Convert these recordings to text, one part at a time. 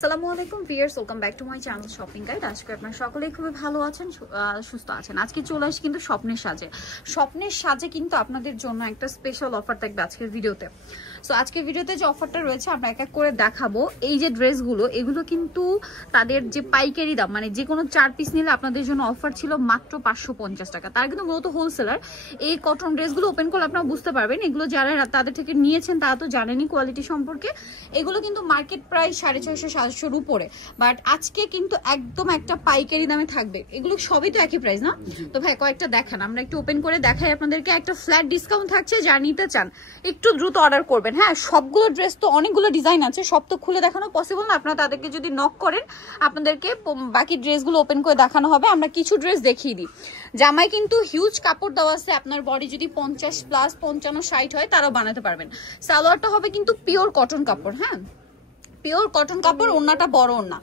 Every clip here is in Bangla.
আসসালামু আলাইকুম viewers, welcome back to my channel shopping guide. আজকে আপনারা সকলেই খুবই ভালো আছেন, সুস্থ আছেন। আজকে চলে আসি কিন্তু স্বপ্নের সাজে কিন্তু আপনাদের জন্য একটা স্পেশাল অফার থাকবে আজকের ভিডিওতে। সো আজকের ভিডিওতে যে অফারটা রয়েছে আমরা এক এক করে দেখাবো। এই যে ড্রেসগুলো, এগুলো কিন্তু তাদের যে পাইকারি দাম, মানে যে কোনো 4 পিস নিলে আপনাদের জন্য অফার ছিল মাত্র 550 টাকা। তারা কিন্তু মূলত হোলসেলার। এই কটন ড্রেসগুলো ওপেন করলে আপনারা বুঝতে পারবেন, এগুলো যারা তাদের থেকে নিয়েছেন তারা তো জানেনই কোয়ালিটি সম্পর্কে। এগুলো কিন্তু মার্কেট প্রাইস 650-700-র উপরে, বাট আজকে কিন্তু একদম একটা পাইকারি দামে থাকবে। এগুলো সবই তো একই প্রাইস না? তো ভাই কয়েকটা দেখান, আমরা একটু ওপেন করে দেখাই আপনাদেরকে। একটা ফ্ল্যাট ডিসকাউন্ট থাকছে, যারা নিতে চান একটু দ্রুত অর্ডার করবেন। হ্যাঁ, সবগুলো ড্রেস তো অনেকগুলো ডিজাইন আছে, সব তো খুলে দেখানো পসিবল না। আপনারা তাদেরকে যদি নক করেন আপনাদেরকে বাকি ড্রেসগুলো ওপেন করে দেখানো হবে। আমরা কিছু ড্রেস দেখিয়ে দিই। জামায় কিন্তু হিউজ কাপড় দেওয়া আছে, আপনার বডি যদি 50+, 55-60 হয় তারাও বানাতে পারবেন। সালোয়ারটা হবে কিন্তু পিওর কটন কাপড়। হ্যাঁ, পিওর কটন কাপড়, ওড়নাটা বড় ওড়না।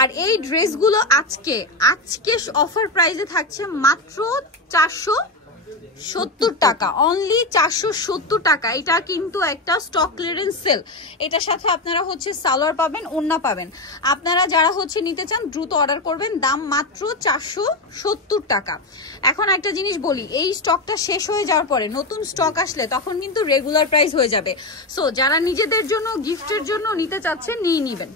আর এই ড্রেসগুলো আজকে অফার প্রাইসে থাকছে মাত্র 470 টাকা, অনলি 470 টাকা। এটা কিন্তু একটা স্টক ক্লিয়ারেন্স সেল। এটার সাথে আপনারা সালোয়ার পাবেন, ওড়না পাবেন। আপনারা যারা নিতে চান দ্রুত অর্ডার করবেন, দাম মাত্র 470 টাকা। এখন একটা জিনিস বলি, এই স্টকটা শেষ হয়ে যাওয়ার পরে নতুন স্টক আসলে তখন কিন্তু রেগুলার প্রাইস হয়ে যাবে। সো যারা নিজেদের জন্য গিফটের জন্য নিতে চাচ্ছেন নিয়ে নিবেন।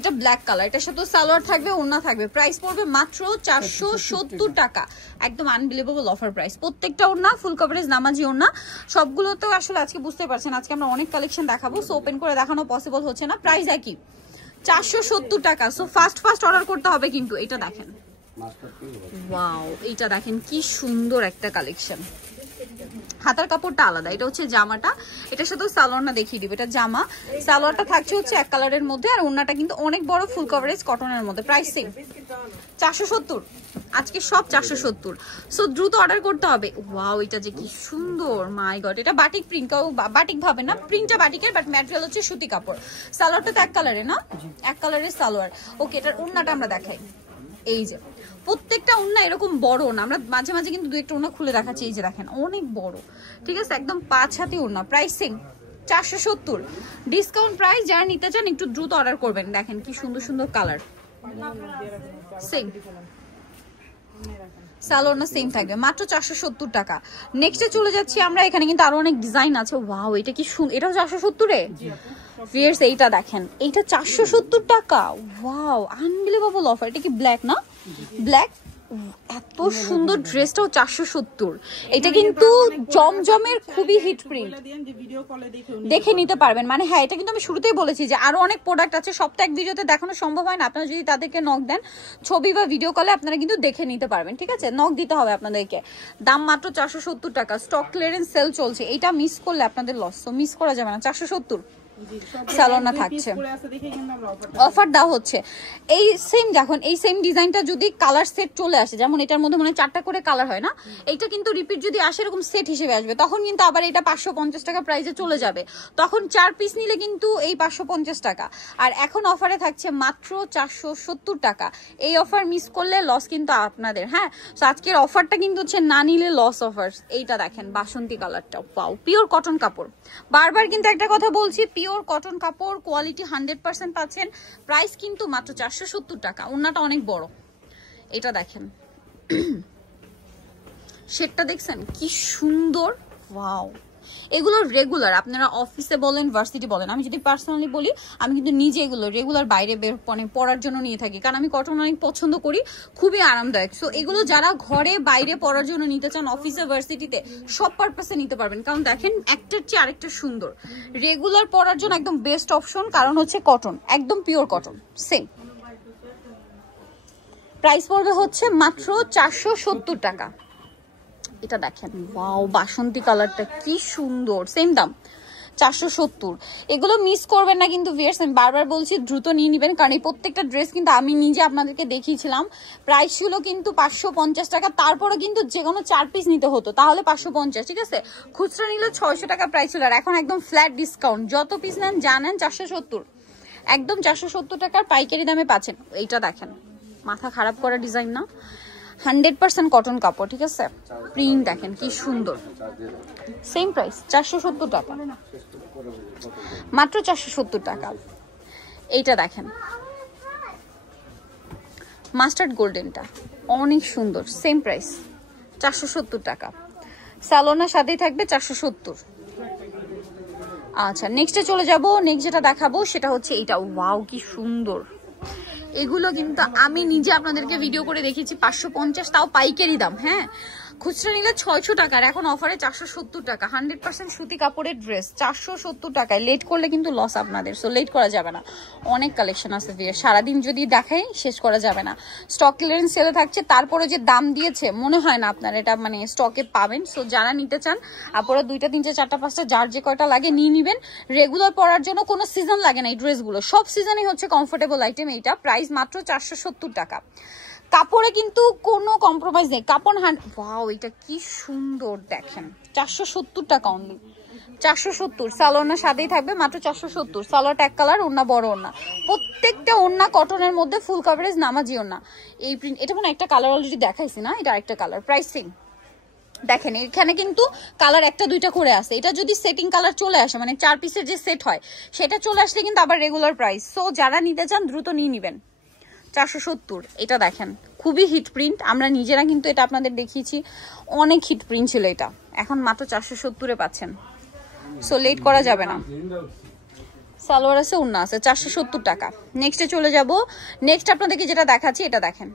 এটা ব্ল্যাক কালার, এটার সাথে সালোয়ার থাকবে, ওড়না থাকবে। প্রাইস পড়বে মাত্র 470 টাকা। একদম আনবিলিভেবল অফার প্রাইস। প্রত্যেকটা ওড়না ফুল কভারেজ নামাজি ওড়না। সবগুলো তো আসলে আজকে বুঝতে পারছেন, আজকে আমরা অনেক কালেকশন দেখাবো, সো ওপেন করে দেখানো পসিবল হচ্ছে না। প্রাইস একই 470 টাকা। সো ফাস্ট অর্ডার করতে হবে কিন্তু। এটা দেখেন, ওয়াও, এইটা দেখেন কি সুন্দর একটা কালেকশন। হাতার কাপড়টা আলাদা, এটা জামাটা। এটার সাথে সালোয়ারটা দেখিয়ে দিব। এটা জামা, সালোয়ারটা থাকছে এক কালারের মধ্যে, আর ওড়নাটা কিন্তু অনেক বড় ফুল কভারেজ কটনের মধ্যে। Price same 470। আজকে সব 470। সো দ্রুত অর্ডার করতে হবে। ওয়াও, এটা যে কি সুন্দর, মাই গড। এটা বাটিক প্রিন্ট, বাটিক ভাবে না, প্রিন্টটা বাটিকের, বাট ম্যাটেরিয়াল সুতি কাপড়। সালোয়ারটা তো এক কালারে না, এক কালারের সালোয়ার। ওকে, এটার ওড়নাটা আমরা দেখাই। এই যে প্রত্যেকটা ওড়না এরকম বড় না, আমরা মাঝে মাঝে কিন্তু দু একটা ওড়না খুলে দেখাচ্ছি। এই যে দেখেন, অনেক বড়, ঠিক আছে, একদম 5 হাতি ওড়না। Price same 470, discount price. যারা নিতে চান একটু দ্রুত অর্ডার করবেন। দেখেন কি সুন্দর সুন্দর কালার। সেম সালোয়ার না সেম থাকবে, মাত্র 470 টাকা। নেক্সটে চলে যাচ্ছি আমরা। এখানে কিন্তু আরো অনেক ডিজাইন আছে। ওয়াও, এটা কি সুন্দর, এটাও 470-এ। ভিউয়ার্স এইটা দেখেন, এইটা 470 টাকা। Wow, unbelievable offer. এটা কি ব্ল্যাক না? ব্ল্যাক। এত সুন্দর ড্রেসটাও 470। এটা কিন্তু জমজমের খুবই হিট প্রিন্ট, দেখে নিতে পারবেন। মানে হ্যাঁ, এটা কিন্তু আমি শুরুতেই বলেছি যে আরো অনেক প্রোডাক্ট আছে, সবটা এক ভিডিওতে দেখানো সম্ভব হয় না। আপনারা যদি তাদেরকে নক দেন ছবি বা ভিডিও কলে, আপনারা কিন্তু দেখে নিতে পারবেন, ঠিক আছে? নক দিতে হবে আপনাদেরকে। দাম মাত্র 470 টাকা। স্টক ক্লিয়ারেন্স সেল চলছে, এটা মিস করলে আপনাদের লস, তো মিস করা যাবে না। 470 সালোনা থাকছে, অফার দেওয়া হচ্ছে। এই সেম দেখুন, এই সেম ডিজাইনটা যদি কালার সেট চলে আসে, যেমন এটার মধ্যে মানে 4টা করে কালার হয় না, এইটা কিন্তু রিপিট যদি আসে এরকম সেট হিসেবে আসবে, তখন কিন্তু আবার এটা 550 টাকা প্রাইসে চলে যাবে। তখন 4 পিস নিলে কিন্তু এই 550 টাকা। আর এখন অফারে থাকছে মাত্র 470 টাকা। এই অফার মিস করলে লস কিন্তু আপনাদের। হ্যাঁ, তো আজকের অফারটা কিন্তু না নিলে লস অফার। এইটা দেখেন বাসন্তী কালারটা, পাও পিওর কটন কাপড়। বারবার কিন্তু একটা কথা বলছি, পিওর কটন কাপড়, কোয়ালিটি 100% পাচ্ছেন। প্রাইস কিন্তু মাত্র 470 টাকা। ওড়নাটা অনেক বড়। এটা দেখেন, শেডটা দেখছেন কি সুন্দর। ওয়াও, এগুলো রেগুলার আপনারা অফিসে বলেন, ভার্সিটি বলেন। আমি যদি পার্সোনালি বলি, আমি কিন্তু নিজে এগুলো রেগুলার বাইরে পরার জন্য নিয়ে থাকি, কারণ আমি কটন অনেক পছন্দ করি, খুবই আরামদায়ক। সো এগুলো যারা ঘরে বাইরে পরার জন্য নিতে চান, অফিসে ভার্সিটিতে সব পারপাসে নিতে পারবেন। কারণ দেখেন, একটার চেয়ে আরেকটা সুন্দর। রেগুলার পরার জন্য একদম বেস্ট অপশন, কারণ কটন, একদম পিওর কটন। সেম প্রাইস পড়বে মাত্র 470 টাকা। এটা দেখেন, ওয়াও, বাসন্তী কালারটা কি সুন্দর। সেম দাম 470। এগুলো মিস করবেন না কিন্তু ভিউয়ার্স, আমি বারবার বলছি দ্রুত নিয়ে নেবেন, কারণ এই প্রত্যেকটা ড্রেস কিন্তু আমি নিজে আপনাদেরকে দেখিয়েছিলাম। প্রাইস ছিল কিন্তু 550 টাকা, তারপরে কিন্তু যে কোনো 4 পিস নিতে হতো, তাহলে 550, ঠিক আছে? খুচরা নিলে 600 টাকা প্রাইস ছিল, আর এখন একদম ফ্ল্যাট ডিসকাউন্ট। যত পিস নেন জানেন 470, একদম 470 টাকার পাইকারি দামে পাচ্ছেন। এইটা দেখেন, মাথা খারাপ করা ডিজাইন না, 100% কটন কাপড়, ঠিক আছে? প্রিন্ট দেখেন কি সুন্দর। সেম প্রাইস 470 টাকা, মাত্র 470 টাকা। এইটা দেখেন মাস্টার্ড গোল্ডেনটা অনেক সুন্দর, সেম প্রাইস 470 টাকা। সালোনার সাথেই থাকবে 470। আচ্ছা নেক্সটে চলে যাব। নেক্সট যেটা দেখাবো সেটা হচ্ছে এইটা। ওয়াও কি সুন্দর, এগুলো কিন্তু আমি নিজে আপনাদেরকে ভিডিও করে দেখিয়েছি 550, তাও পাইকারি দাম। হ্যাঁ, খুচরা নিলে 600 টাকার, এখন অফারে 470 টাকা। 100% সুতি কাপড়ের ড্রেস 470 টাকায়। লেট করলে কিন্তু লস আপনাদের, সো লেট করা যাবে না। অনেক কালেকশন আছে দিয়ে সারাদিন যদি দেখাই শেষ করা যাবে না। স্টক ক্লিয়ারেন্স সেলে থাকছে, তারপরে যে দাম দিয়েছে মনে হয় না আপনারা এটা মানে স্টকে পাবেন। সো যারা নিতে চান আপনারা 2টা 3টে 4টা 5টা যার যে কয়টা লাগে নিয়ে নেবেন। রেগুলার পরার জন্য কোনো সিজন লাগে না এই ড্রেসগুলো, সব সিজনই হচ্ছে কমফোর্টেবল আইটেম। এইটা প্রাইস মাত্র 470 টাকা। কাপড়ে কিন্তু কোনো কম্প্রোমাইজ নেই, কাপড় ওয়াও এটা কি সুন্দর দেখেন, 470 টাকা অনলি, 470। সালোয়ার সাথেই থাকবে মাত্র 470। সালোয়ার এক কালার, ওড়না বড় ওড়না, প্রত্যেকটা ওড়না কটনের মধ্যে ফুল কভারেজ নামাজি ওড়না। এই প্রিন্ট এটা মানে একটা কালার অলরেডি দেখাইছি না, এটা আরেকটা কালার। প্রাইসিং দেখেন এখানে কিন্তু কালার 1টা 2টা করে আছে। এটা যদি সেটিং কালার চলে আসে মানে 4 পিসের যে সেট হয় সেটা চলে আসলে কিন্তু আবার রেগুলার প্রাইস। সো যারা নিতে চান দ্রুত নিয়ে নেবেন। 470। এটা দেখেন খুবই হিট প্রিন্ট, আমরা নিজেরা কিন্তু এটা আপনাদের দেখিয়েছি, অনেক হিট প্রিন্ট ছিল এটা, এখন মাত্র 470 এ পাচ্ছেন। সো লেট করা যাবে না। সালোয়ার আছে, ওড়না আছে, 470 টাকা। নেক্সটে চলে যাব। নেক্সট আপনাদেরকে যেটা দেখাচ্ছি এটা দেখেন,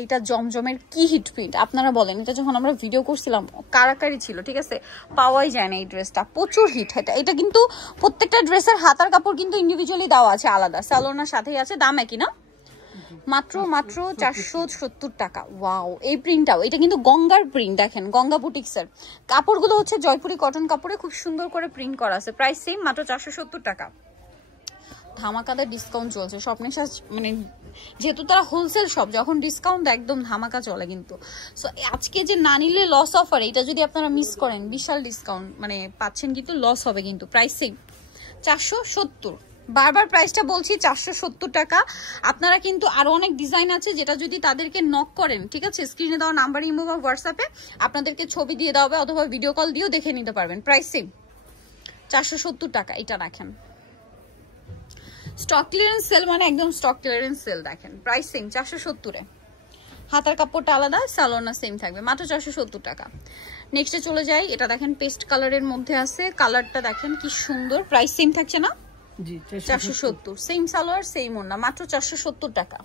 এইটা জমজমের কি হিট প্রিন্ট আপনারা বলেন। এটা যখন আমরা ভিডিও করছিলাম কারাকারি ছিল, ঠিক আছে, পাওয়াই যায় না এই ড্রেসটা, প্রচুর হিট। এটা কিন্তু প্রত্যেকটা ড্রেসের হাতার কাপড় কিন্তু ইন্ডিভিজুয়ালি দেওয়া আছে আলাদা, সালোয়ার সাথেই আছে, দাম একই না, মাত্র 470 টাকা। ওয়াও এই প্রিন্টটাও, এটা কিন্তু গঙ্গার প্রিন্ট, দেখেন গঙ্গা বুটিক্সের কাপড়গুলো হচ্ছে জয়পুরি কটন কাপড়ে খুব সুন্দর করে প্রিন্ট করা আছে। প্রাইস সেম, মাত্র 470 টাকা। ধামাকাদার ডিসকাউন্ট চলছে স্বপ্নের সাথে, মানে যেহেতু তারা হোলসেল শপ, যখন ডিসকাউন্ট একদম ধামাকা চলে কিন্তু। সো আজকে যে না নিলে লস অফার, এটা যদি আপনারা মিস করেন বিশাল ডিসকাউন্ট মানে পাচ্ছেন, কিন্তু লস হবে কিন্তু। Price same 470। বারবার প্রাইসটা বলছি 470 টাকা। আপনারা কিন্তু আরো অনেক ডিজাইন আছে, যেটা যদি তাদেরকে নক করেন, ঠিক আছে, স্ক্রিনে দেওয়া নাম্বার ইমো বা হোয়াটসঅ্যাপে আপনাদেরকে ছবি দিয়ে দেওয়া হবে, অথবা ভিডিও কল দিয়েও দেখে নিতে পারবেন। প্রাইস সেম 470 টাকা। এটা দেখেন স্টক ক্লিয়ারেন্স সেল, মানে একদম স্টক ক্লিয়ারেন্স সেল। দেখেন প্রাইস সেম 470 এ, হাতার কাপড়টা আলাদা, সালোয়ার সেম থাকবে, মাত্র 470 টাকা। নেক্সটে চলে যাই। এটা দেখেন পেস্ট কালারের মধ্যে আছে, কালারটা দেখেন কি সুন্দর। প্রাইস সেম থাকছে না, 470, সেম সালোয়ার সেম ওড়না, মাত্র 470 টাকা।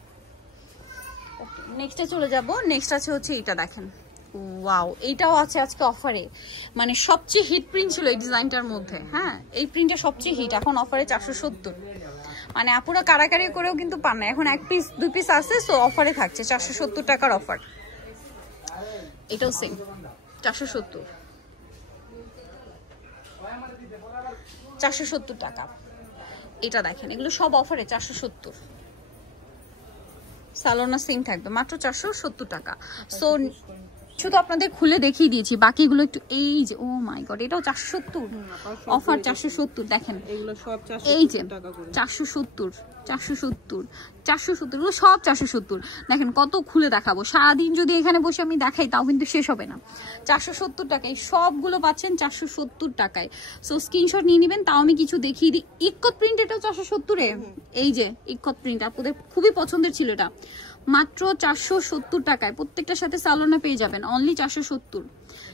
নেক্সটে চলে যাব। নেক্সট আছে হচ্ছে এটা দেখেন, ওয়াও এইটাও আছে আজকে অফারে, মানে সবচেয়ে হিট প্রিন্ট ছিল এই ডিজাইনটার মধ্যে। হ্যাঁ এই প্রিন্টটা সবচেয়ে হিট, এখন অফারে 470, মানে আপুরা কারাকারি করেও কিন্তু পান না, এখন 1 পিস 2 পিস আছে, সো অফারে থাকছে 470 টাকার অফার। এটাও সেম 470 টাকা। এটা দেখেন এগুলো সব অফারে 470, সালোনা সেম থাকবে, মাত্র 470 টাকা। সো শুধু আপনাদের খুলে দেখিয়ে দিয়েছি, বাকিগুলো একটু, এই যে ও মাই গড এটাও 470 অফার, 470 দেখেন, এই যে 470 এগুলো সব 470। দেখেন কত খুলে দেখাবো, সারাদিন যদি এখানে বসে আমি দেখাই তাও কিন্তু শেষ হবে না। 470 টাকায় সবগুলো পাচ্ছেন 470 টাকায়। সো স্ক্রিনশট নিয়ে নেবেন। তাও আমি কিছু দেখিয়ে দিই। ইক্কত প্রিন্ট, এটাও 470 এ, এই যে ইক্কত প্রিন্ট আপনাদের খুবই পছন্দের ছিল, এটা মাত্র 470 টাকায়। প্রত্যেকটার সাথে সালোনা পেয়ে যাবেন, অনলি 470।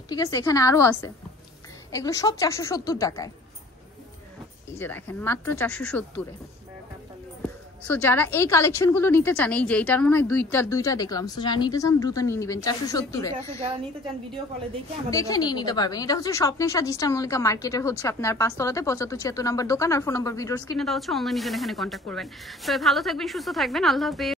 ঠিক আছে, এখানে আরো আছে, এগুলো সব 470 টাকায়। এই যে দেখেন মাত্র 470 এ। সো যারা এই কালেকশন গুলো নিতে চান, এই যে এটার মনে হয় দুইটা দেখলাম, সো যারা নিতে চান দ্রুত নিয়ে নেবেন 470 এ। যারা নিতে চান ভিডিও কলে দেখে নিয়ে নিতে পারবেন। এটা হচ্ছে স্বপ্নের সাথে ইস্টার মল্লিকা মার্কেটের হচ্ছে আপনার 5 তলাতে 7576 নম্বর দোকান, আর ফোন নম্বর ভিডিওর স্ক্রিনে দেওয়া হচ্ছে, অনলাইনে জন্য এখানে কন্ট্যাক্ট করবেন। সবাই ভালো থাকবেন, সুস্থ থাকবেন, আল্লাহ হাফেজ।